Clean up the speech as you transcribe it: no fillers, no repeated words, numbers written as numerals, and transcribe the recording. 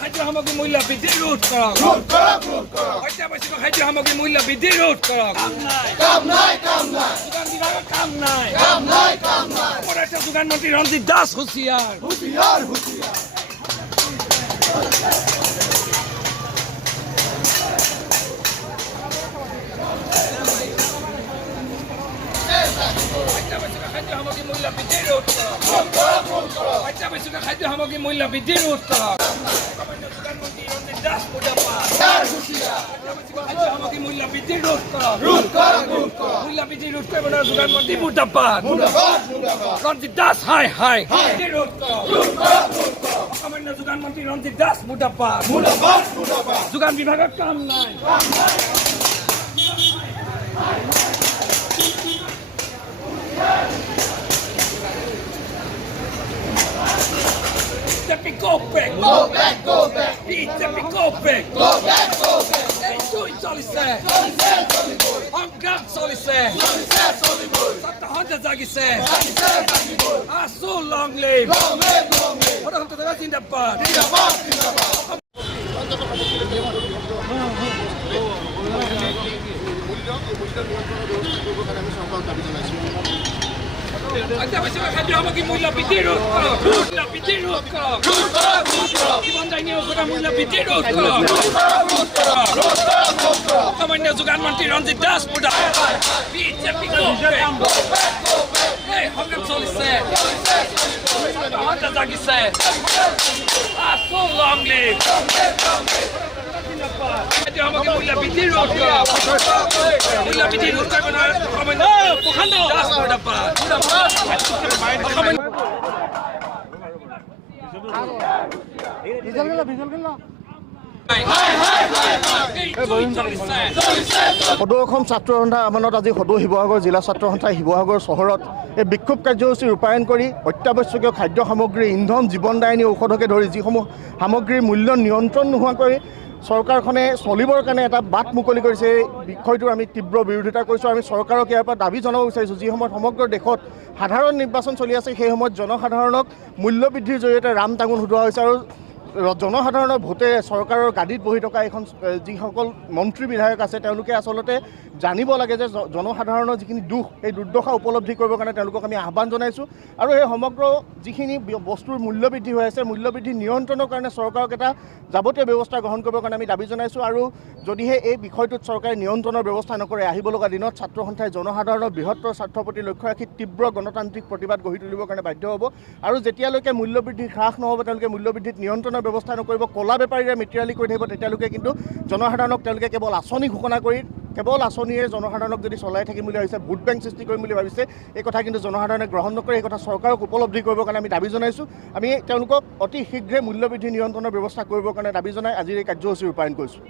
খাদ্য সামগ্ৰী মূল্য বৃদ্ধি ৰোধ কৰক অত্যাৱশ্যকীয় খাদ্য সামগ্ৰী মূল্য বৃদ্ধি ৰোধ কৰক যোগান মন্ত্ৰী ৰঞ্জিত দাস হুঁচিয়াৰ অত্যাৱশ্যকীয় খাদ্য সামগ্ৰী মূল্য বৃদ্ধি ৰোধ কৰক সামগ্ৰী মূল্য বৃদ্ধি ৰোধ কৰক মূল্য বৃদ্ধি ৰোধ কৰিবলৈ যোগান মন্ত্ৰী মুৰ্দাবাদ ৰঞ্জিত দাস হাই হাই ৰোধ কৰক অসামান্য যোগান মন্ত্ৰী ৰঞ্জিত দাস মুৰ্দাবাদ যোগান বিভাগৰ কাম নাই Go back, go back, go back. Go back, go back, go back. Hey, doing solise. On gun solise. Santa Honda zagise. Ah, so long live. Long live, long live. What happened to the rest in the bar? In the bar, in the bar. অত্যাৱশ্যকীয় খাদ্য সামগ্ৰী মূল্য বৃদ্ধি ৰোধ কৰক জীৱন দায়িনী ঔষধৰ মূল্য বৃদ্ধি ৰোধ কৰক অসামান্য যোগান মন্ত্ৰী ৰঞ্জিত দাস বিজেপি সংগ্ৰাম চলিছে জাগিছে খাদ্য সামগ্ৰী মূল্য বৃদ্ধি ৰোধ কৰক মূল্য বৃদ্ধি ৰোধ কৰিবলৈ সদৌ অসম ছাত্ৰ সন্থা আহ্বানত আজি সদৌ শিৱসাগৰ জিলা ছাত্ৰ সন্থাই শিৱসাগৰ চহৰত এই বিক্ষোভ কাৰ্যসূচী ৰূপায়ণ কৰি অত্যাৱশ্যকীয় খাদ্য সামগ্ৰী ইন্ধন জীৱনদায়িনী ঔষধকে ধৰি যিসমূহ সামগ্ৰীৰ মূল্য নিয়ন্ত্ৰণ নোহোৱাকৈ চৰকাৰখনে চলিবৰ কাৰণে এটা বাট মুকলি কৰিছে। এই বিষয়টোৰ আমি তীব্ৰ বিৰোধিতা কৰিছোঁ। আমি চৰকাৰক ইয়াৰ পৰা দাবী জনাব বিচাৰিছোঁ, যি সময়ত সমগ্ৰ দেশত সাধাৰণ নিৰ্বাচন চলি আছে সেই সময়ত জনসাধাৰণক মূল্যবৃদ্ধিৰ জৰিয়তে ৰাম টাঙোন সোধোৱা হৈছে আৰু জনসাধাৰণৰ ভোটে চৰকাৰৰ গাদীত বহি থকা এখন যিসকল মন্ত্ৰী বিধায়ক আছে তেওঁলোকে আচলতে জানিব লাগে যে জনসাধাৰণৰ যিখিনি দুখ সেই দুৰ্দশা উপলব্ধি কৰিবৰ কাৰণে তেওঁলোকক আমি আহ্বান জনাইছোঁ আৰু এই সমগ্ৰ যিখিনি বস্তুৰ মূল্যবৃদ্ধি হৈ আছে মূল্যবৃদ্ধি নিয়ন্ত্ৰণৰ কাৰণে চৰকাৰক এটা যাৱতীয় ব্যৱস্থা গ্ৰহণ কৰিবৰ কাৰণে আমি দাবী জনাইছোঁ। আৰু যদিহে এই বিষয়টোত চৰকাৰে নিয়ন্ত্ৰণৰ ব্যৱস্থা নকৰে আহিব লগা দিনত ছাত্ৰ সন্থাই জনসাধাৰণৰ বৃহত্তৰ স্বাৰ্থৰ প্ৰতি লক্ষ্য ৰাখি তীব্ৰ গণতান্ত্ৰিক প্ৰতিবাদ গঢ়ি তুলিবৰ কাৰণে বাধ্য হ'ব আৰু যেতিয়ালৈকে মূল্যবৃদ্ধি হ্ৰাস নহ'ব তেওঁলোকে মূল্যবৃদ্ধিত নিয়ন্ত্ৰণৰ ব্যৱস্থা নকৰিব, ক'লা বেপাৰীৰে মিত্ৰালি কৰি থাকিব, তেতিয়ালৈকে কিন্তু জনসাধাৰণক তেওঁলোকে কেৱল আঁচনি ঘোষণা কৰি কেৱল আঁচনিৰে জনসাধাৰণক যদি চলাই থাকিম বুলি ভাবিছে, ভোট বেংক সৃষ্টি কৰিম বুলি ভাবিছে, এই কথা কিন্তু জনসাধাৰণে গ্ৰহণ নকৰে। এই কথা চৰকাৰক উপলব্ধি কৰিবৰ কাৰণে আমি দাবী জনাইছোঁ। আমি তেওঁলোকক অতি শীঘ্ৰে মূল্যবৃদ্ধি নিয়ন্ত্ৰণৰ ব্যৱস্থা কৰিবৰ কাৰণে দাবী জনাই আজিৰ এই কাৰ্যসূচী ৰূপায়ণ কৰিছোঁ।